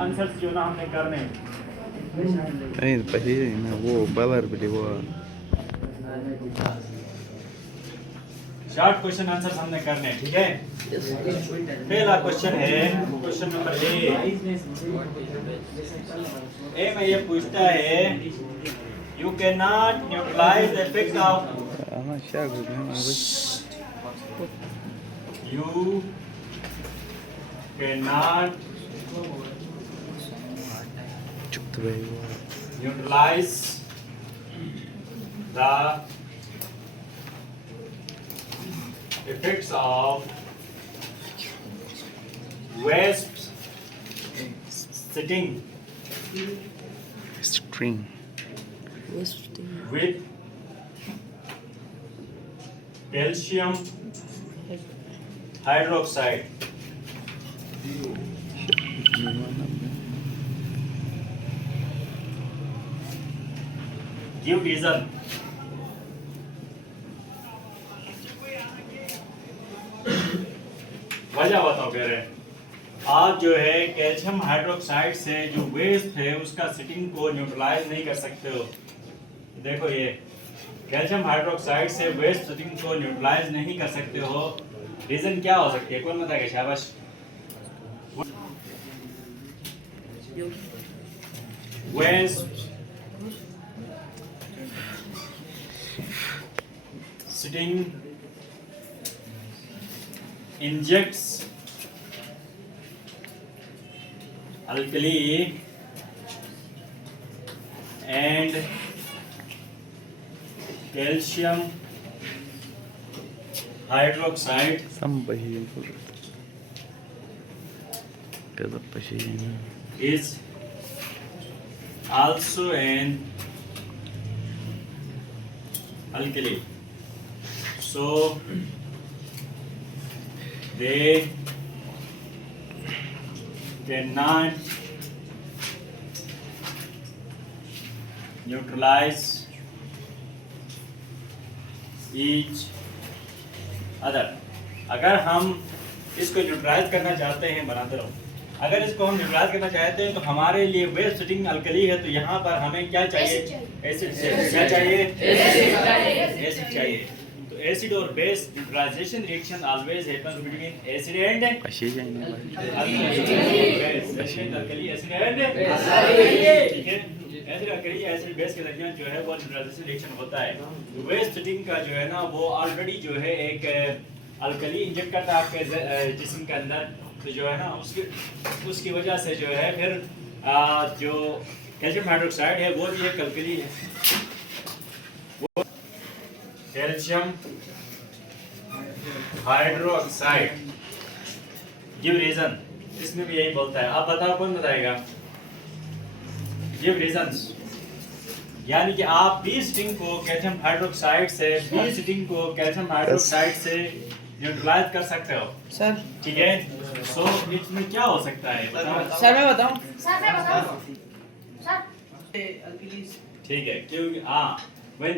आंसर्स जो ना हमने करने नहीं पहले ना वो बलर भी वो शॉर्ट क्वेश्चन आंसर्स हमने करने, ठीक है। पहला क्वेश्चन है क्वेश्चन नंबर ए में ये पूछता है you can not neutralize the effect of ama şey yapıyorum you cannot çıktı be neutralize the effects of wasp sitting string with calcium hydroxide. Give reason. वजह बताओ कह रहे हैं आप जो है कैल्शियम हाइड्रोक्साइड से जो वेस्ट है उसका सिटिंग को न्यूट्रलाइज नहीं कर सकते हो। देखो ये कैल्शियम हाइड्रोक्साइड से वेस्ट सिटिंग को न्यूट्रलाइज नहीं कर सकते हो, रीजन क्या हो सकती है, कौन बताएगा? शाबाश। West sitting injects alkali and calcium hydroxide somebody كذا بشيء is also an alkali, so they cannot neutralize each other। अगर हम इसको न्यूट्रलाइज करना चाहते हैं, बनाते रहो, अगर इसको हम न्यूट्रलाइज करना चाहते हैं तो हमारे लिए वेस्ट सिटिंग अल्कली है, तो यहाँ पर हमें क्या चाहिए? एसिड चाहिए। क्या चाहिए? एसिड चाहिए। Acid or base neutralization reaction always happens between acid and बशें जाएंगे alkali, acid and ठीक है। acid alkali acid base के दरमियान जो है वो न्यूट्रलाइजेशन रिएक्शन होता है। वेस्ट सिटिंग का जो है ना वो ऑलरेडी जो है एक अल्कली इंजेक्ट करता है आपके जिस्म के अंदर, तो जो है ना उसकी वजह से जो है फिर जो कैल्शियम हाइड्रोक्साइड है वो भी एक अल्कली है। कैल्शियम हाइड्रोक्साइड गिव रीजन, इसमें भी यही बोलता है। आप बताओ कौन बताएगा? गिव रीजंस, यानी कि आप बी सिटिंग को कैल्शियम हाइड्रोक्साइड से न्यूट्रलाइज कर सकते हो सर। ठीक है, सो इसमें क्या हो सकता है बताओ? सर मैं बताऊं? ठीक है, क्योंकि when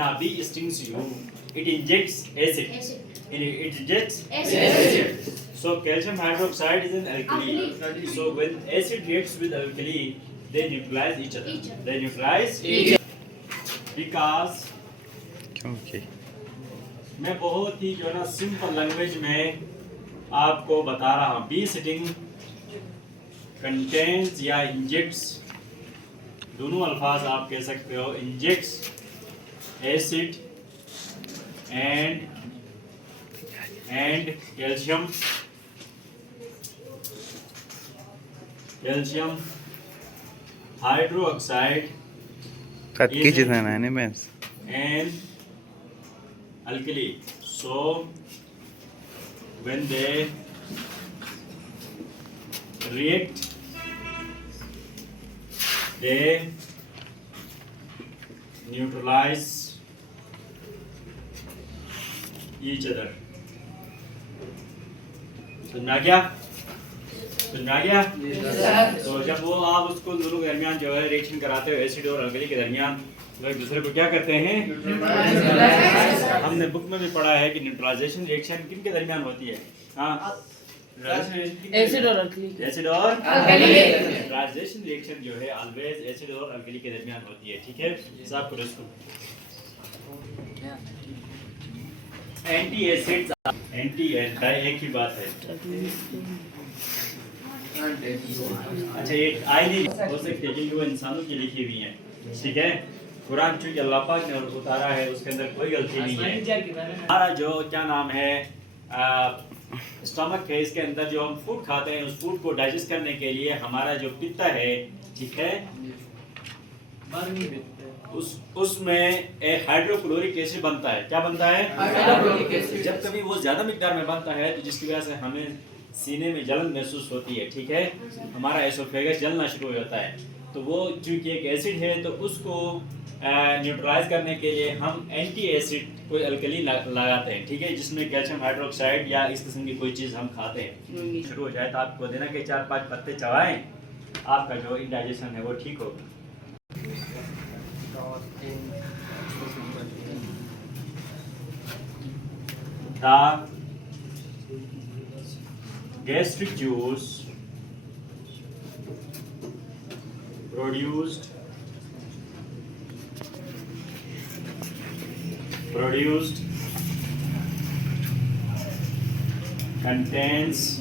a bee stings you, it injects acid. It injects acid. So calcium hydroxide is an alkali. So when acid reacts with alkali, they neutralize each other. Because okay मैं बहुत ही जो है ना सिंपल लैंग्वेज में आपको बता रहा हूँ। बी सिटिंग कंटेन्स या इंजेक्ट्स, दोनों अल्फाज आप कह सकते हो, injects acid and calcium hydroxide cut की जितना है ना मैं and alkali. So when they react, they neutralize each other. समझा गया? तो जब वो आप उसको दोनों के दरमियान जो है रिएक्शन कराते हो एसिड और अल्कली के दरमियान, तो एक दूसरे को क्या करते हैं? हमने बुक में भी पढ़ा है कि न्यूट्रलाइजेशन रिएक्शन किन के दरमियान होती है? हाँ, एसिड और अल्कली। एसिड और अल्कली। न्यूट्रलाइजेशन रिएक्शन जो है ऑलवेज एसिड और अल्कली के दरमियान होती है, ठीक है। साहब को इसको एंटी एसिड्स एंटी एक ही बात है। अच्छा ये आई नहीं हो सकती क्योंकि वो इंसानों की लिखी हुई है, ठीक है। कुरान चूंकि अल्लाह पाक ने उतारा है उसके अंदर कोई गलती नहीं है। हमारा जो क्या नाम है स्टमक है, इसके अंदर जो हम फूड खाते हैं उस फूड को डाइजेस्ट करने के लिए हमारा जो पित्ता है, ठीक है, उसमें एक हाइड्रोक्लोरिक एसिड बनता है। क्या बनता है? Hydrochloric acid. जब कभी वो ज़्यादा मिकदार में बनता है तो जिसकी वजह से हमें सीने में जलन महसूस होती है, ठीक है, हमारा एसोफेगस जलना शुरू हो जाता है। तो वो चूँकि एक एसिड है तो उसको न्यूट्रलाइज करने के लिए हम एंटी एसिड कोई अल्कली लगाते हैं, ठीक है, जिसमें कैल्शियम हाइड्रोक्साइड या इस किस्म की कोई चीज़ हम खाते हैं। शुरू हो जाए तो आपको देना कि 4-5 पत्ते चबाएं, आपका जो इंडाइजेशन है वो ठीक होगा। The gastric juice produced contains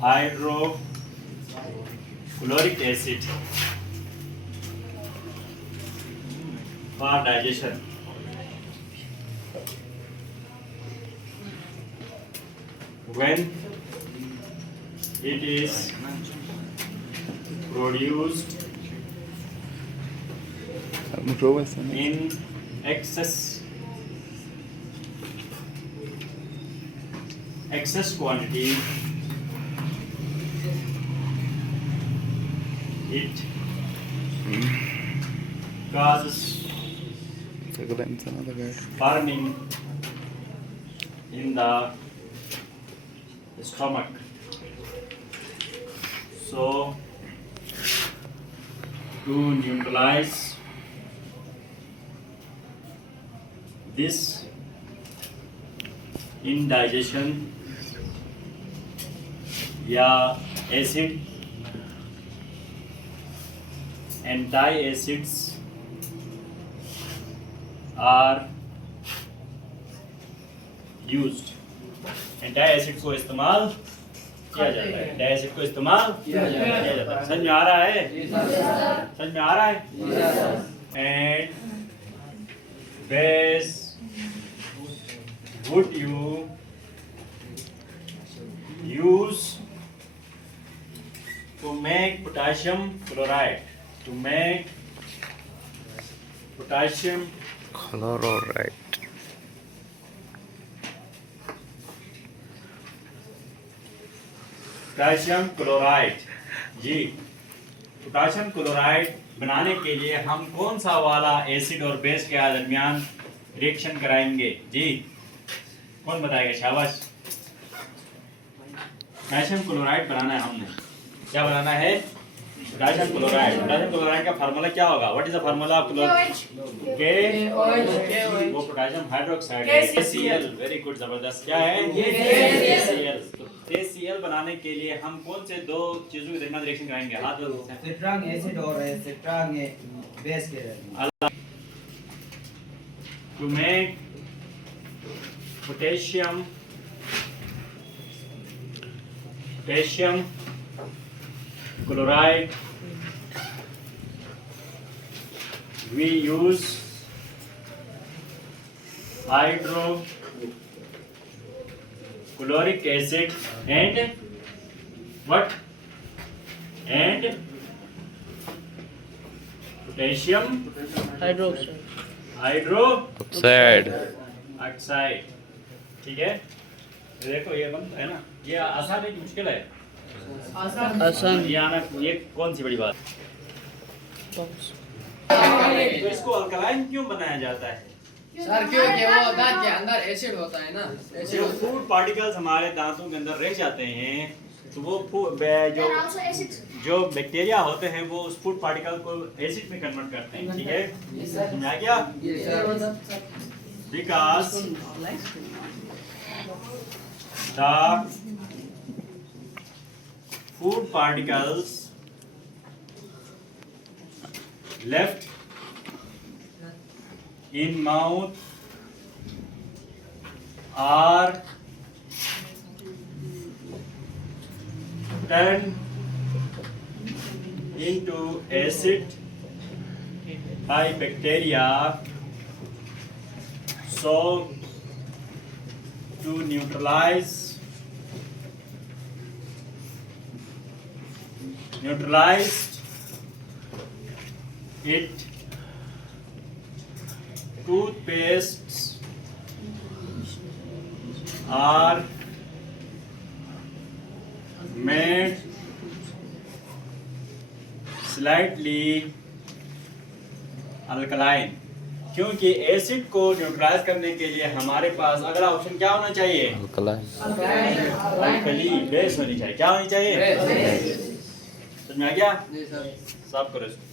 hydrochloric acid for digestion. When it is produced in excess quantity, it causes burning in the stomach. So to neutralize this indigestion या acid, antacids are used. Antacid को इस्तेमाल किया जाता है, एंटासिड को इस्तेमाल किया जाता है। समझ में आ रहा है? समझ में आ रहा है? And base would you use to make potassium chloride? To make potassium chloride. Potassium chloride जी, पोटाशियम क्लोराइड बनाने के लिए हम कौन सा वाला एसिड और बेस के दरमियान रिएक्शन कराएंगे जी? कौन बताएगा? शाबाश। पोटाशियम क्लोराइड बनाना है हमने। क्या बनाना है? Potassium chloride. पोटाशियम क्लोराइड का फार्मूला क्या होगा? What is the formula of chloride? के वो पोटाशियम हाइड्रोक्साइड है, KCl। वेरी गुड, जबरदस्त। क्या है? KCl। तो KCl बनाने के लिए हम कौन से दो चीजों के दरमियान रिएक्शन कराएंगे? हाथ दो। स्ट्रांग एसिड और स्ट्रांग बेस के दरमियान। To make potassium chloride we use hydrochloric acid and what? And potassium Oxide. Oxide, ठीक है। देखो ये बनता है ना, ये आसान है कि मुश्किल है? आसान। ये आना, ये कौन सी बड़ी बात? तो इसको अल्कलाइन क्यों बनाया जाता है? सर क्योंकि वो दांत के अंदर एसिड होता है ना, जो फूड पार्टिकल्स हमारे दांतों के अंदर रह जाते हैं तो वो जो बैक्टीरिया होते हैं वो उस फूड पार्टिकल को एसिड में कन्वर्ट करते हैं, ठीक है। समझ आ गया? The food particles left in mouth are turned into acid by bacteria, so to neutralize it, toothpastes are made slightly alkaline, क्योंकि एसिड को न्यूट्रलाइज करने के लिए हमारे पास अगला ऑप्शन क्या होना चाहिए? अल्कली बेस होनी चाहिए। क्या होनी चाहिए? समझ में आ गया? जी सर। साफ करो इसको।